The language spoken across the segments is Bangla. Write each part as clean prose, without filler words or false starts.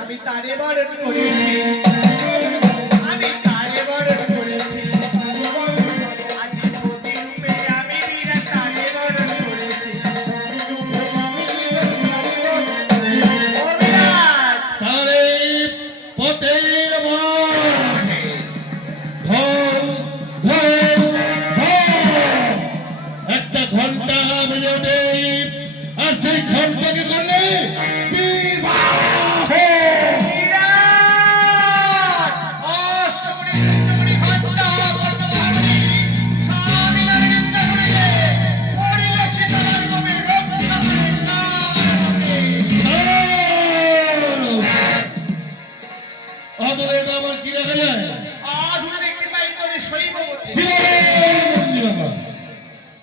আমি তারে বরণ করেছি, আমি তারে বরণ করেছি, আজি প্রতিরূপে আমি বিনা তারে বরণ করেছি। তারে পথের মাঝে ঢল ঢল ঢল একটা ঘন্টা বেজে ওঠে, আর সেই ঘন্টাকে করলে আমার কি দেখা যায়?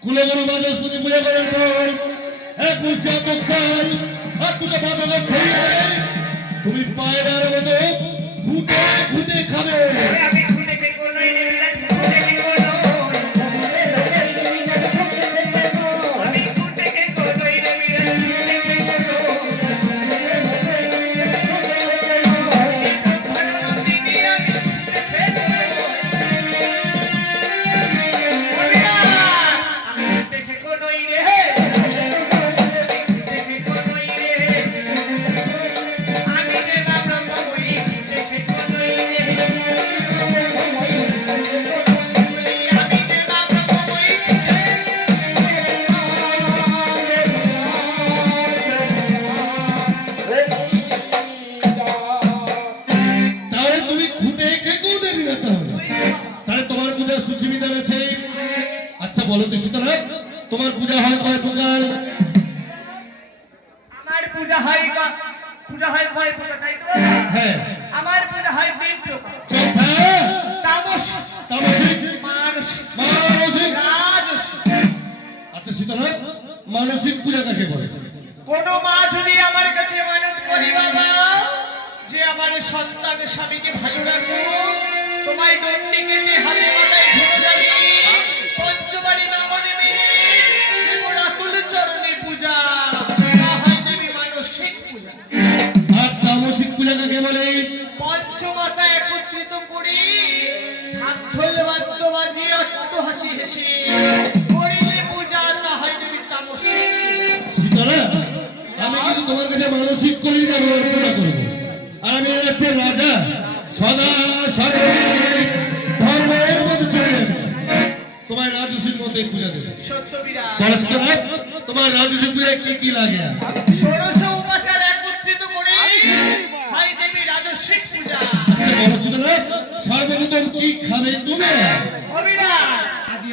কুলে গরু বাজস্পতি পূজা করার পর এক মুষ্টি আতক চাই, আর দুটো বাতাস ছড়িয়ে দেবে। তুমি পায়রার মতো ঘুটে ঘুটে খাবে। বলো তো সীতারা, তোমার পূজা হয় কয় প্রকার? আমার পূজা হয় কয় প্রকার, তাই তো? হ্যাঁ, আমার পূজা হয় তিন প্রকার। তামসিক, তামসিক, মানসিক, মানসিক, রাজসিক। আচ্ছা সীতারা, মানসিক পূজা কাকে বলে? কোন মা যদি আমার কাছে মানত করি বাবা যে আমার সন্তান স্বামীকে ভালো রাখো, তোমায় দণ্ডি কেটে হাতে মাথায় ধরে যাবি, পঞ্চবাড়ি নামনে মেনে দেবরাকুল চরণে পূজা, তা হয় দেবী মানসিক পূজা। আর তামসিক পূজা কাকে বলে? পঞ্চমাতা একত্রিত করি ঢাকঢোল বাদ্য বাজিয়ে অট্ট হাসি হেসে করিলে পূজা, তা হয় দেবী তামসিক পূজা। সীতারা, আমি কিন্তু তোমার কাছে মানসিক করি না, পূজা করবো। আর আমি হচ্ছে রাজা, সদা সর্বদিক ধর্মের মধ্যে চলে যাবে। তোমার রাজস্বীর মধ্যে পূজা দেবে। তোমার রাজস্বী পূজায় কি কি লাগে? 16 উপাচার একত্রিত করে হয় দেবী রাজস্বিক পূজা। সর্বপ্রথম কি খাবে তুমি? অবিরাজ আজি